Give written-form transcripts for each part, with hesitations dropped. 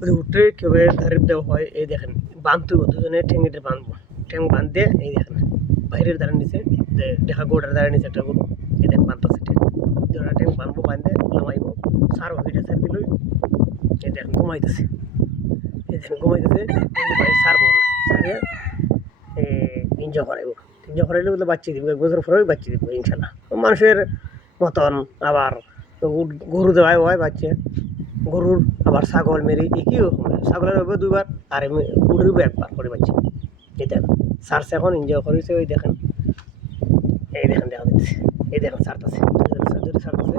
ওদের উঠে কীভাবে দাঁড়িয়ে দেওয়া হয় এই দেখেন, বাঁধতে হবে দুজনে ঠেঙ্গিতে বাঁধবো, ঠ্যাং বাঁধতে এই দেখেন বাইরের দাঁড়িয়ে নিচে দেখা গোটার দাঁড়িয়ে নিচে একটা গরু এই দেখেন বাঁধতেছে ঠ্যাং, দুটা ঠ্যাং বাঁধবো, বাঁধতে নামাইব সার দুইটা সার দিল এই দেখেন ঘুমাইতেছে, এই দেখেন ঘুমাইতেছে সার বল সারে ইঞ্জয় করাইব, ইঞ্জয় করাইলে বলে বাচ্চা দিব, 1 বছর পরেই বাচ্চা দিব ইনশাল্লাহ। মানুষের মতন আবার গরু দেওয়াই হয় বাচ্চা, গরুর আবার ছাগল মেরি একই রকম, ছাগলের হবে 2বার আর গরুর 1বার করে বাচ্চা। এই দেখেন সারছে এখন এনজয় করেছে, ওই দেখেন এই দেখেন দেখা দিচ্ছে, এই দেখেন সারতেছে দূরে সারতেছে,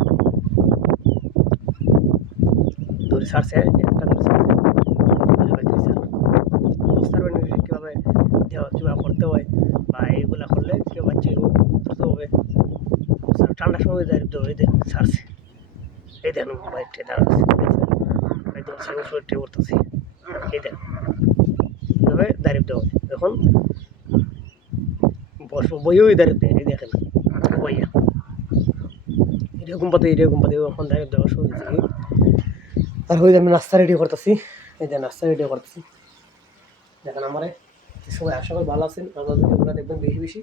দূরে সারছে একটা দূরে সারছে বুঝতে পারবেন কীভাবে দেওয়া কীভাবে করতে হয় বা এইগুলা করলে কেউ বাচ্চা ধরতে হবে। ঠান্ডার সময় দাঁড়িয়ে হবে, এই দেখেন সারছে, এই দেখেন বাইকটা দাঁড়াচ্ছে একদম শরীরটা করতেছে, এই দেখেন কীভাবে দাঁড়িয়ে দেওয়া হয়। এখন বসবো বইও দাঁড়িয়ে দেয়, এই দেখেন বইয়া এরকম পাতে এখন দাঁড়িয়ে দেওয়া শুরু হয়েছে। আর হয়ে আমি নাস্তা রেডি করতেছি, এই যে নাস্তা রেডি করতেছি দেখেন আমার সবাই আশা করি ভালো আছেন। আমরা ভিডিওগুলো দেখবেন বেশি বেশি,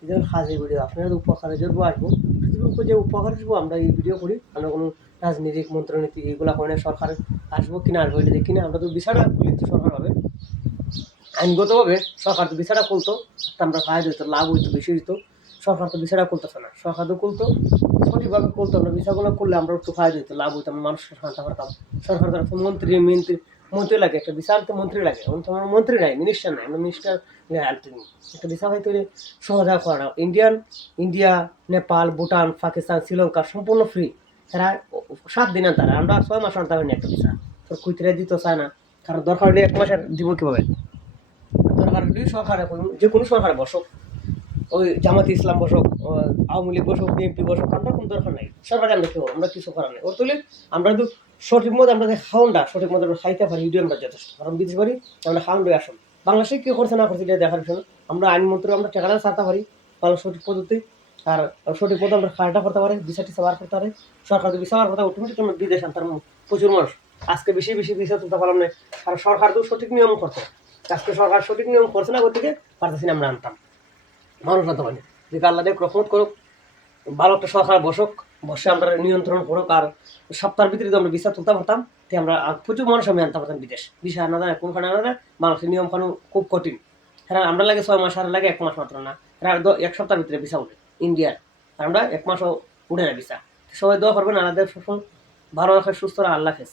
এই যেমন হাজির ভিডিও আপনারা উপকারে জন্য আসবো, যে উপকার আসবো আমরা এই ভিডিও করি, আমরা কোনো রাজনৈতিক মন্ত্রনীতি এইগুলো করে না, সরকার আসবো কিনা আসবো এটা দেখি না, আমরা তো বিচারটা খুলিত সরকার হবে আইনগতভাবে, সরকার তো বিচারটা খুলতো আমরা ফায়দা হইতো, লাভ হইতো, বেশি হইতো। সরকার তো বিচারটা খুলতেছে না, সরকার তো খুলতো সঠিকভাবে খুলতো, আমরা বিচারগুলো করলে আমরা একটু ফায়দা হইতো, লাভ হইতো, আমরা মানুষের শান্তি পারতাম। সরকার দ্বারা তো মন্ত্রী লাগে, একটা বিচার তো মন্ত্রী লাগে, এখন তো আমার মন্ত্রী নাই, মিনিস্টার নাই, আমরা মিনিস্টার একটা বিচার হয়তো সহজা করা না। ইন্ডিয়া, নেপাল, ভুটান, পাকিস্তান, শ্রীলঙ্কা সম্পূর্ণ ফ্রি, তারা 7 দিন আনতে, আমরা 6 মাস আনতে পারি না একটা বিচার, তোর কুইতরা দিতে চায় না, কারণ দরকার হলে 1 মাস দিব কীভাবে, দরকার হলে সরকার যে কোনো সরকার বসক, ওই জামাত ইসলাম বসক, আওয়ামী লীগ বসক, বিএনপি বসক, আমরা কোনো দরকার নাই, সরকারে আমরা কী করবো, আমরা কিছু করার নেই। ওর তুলে আমরা তো সঠিক মতো আমরা যে খাওয়ানটা সঠিক মতো আমরা খাইতে পারি, ইডিও আমরা যথেষ্ট, কারণ বিদেশ পারি আমরা খাওয়ানটাই আসুন। বাংলাদেশে কী করছে না করছে এটা দেখার জন্য আমরা আইন মন্ত্রী আমরা টাকাটা চাতে পারি, বাংলা সঠিক পদ্ধতি আর সঠিক মতো আমরা খাওয়াটা করতে পারি, বিচারটি সবার করতে পারে, সরকার যদি সবার কথা অটোমেটিক আমরা বিদেশ আনতাম প্রচুর মানুষ। আজকে বেশি বিচার তুলতে পারলাম না, কারণ সরকার তো সঠিক নিয়ম করতো, আজকে সরকার সঠিক নিয়ম করছে না, ওর থেকে পারতেছি না আমরা আনতাম মানুষ আনতে পারি। যদি আল্লাহ দেখ রহমত করুক, ভালো একটা সরকার বসে আমরা নিয়ন্ত্রণ করুক, আর সপ্তাহের ভিতরে যদি আমরা বিচার তুলতে পারতাম তাই আমরা প্রচুর মানুষ আমি আনতে পারতাম বিদেশ, বিষয় আনা যায় কোনখানে আনা যায়, মানুষের নিয়ম কানুন খুব কঠিন। হ্যাঁ আমরা লাগে 6 মাস, আর লাগে 1 মাস মাত্র না, হ্যাঁ 1 সপ্তাহের ভিতরে ভিসা উঠে ইন্ডিয়ার, আর আমরা 1 মাসও উঠে না ভিসা। সবাই দোয়া করবেন, আল্লাহ সবসময় ভালো রাখে, সুস্থ রাখে, আল্লাহ হাফেজ।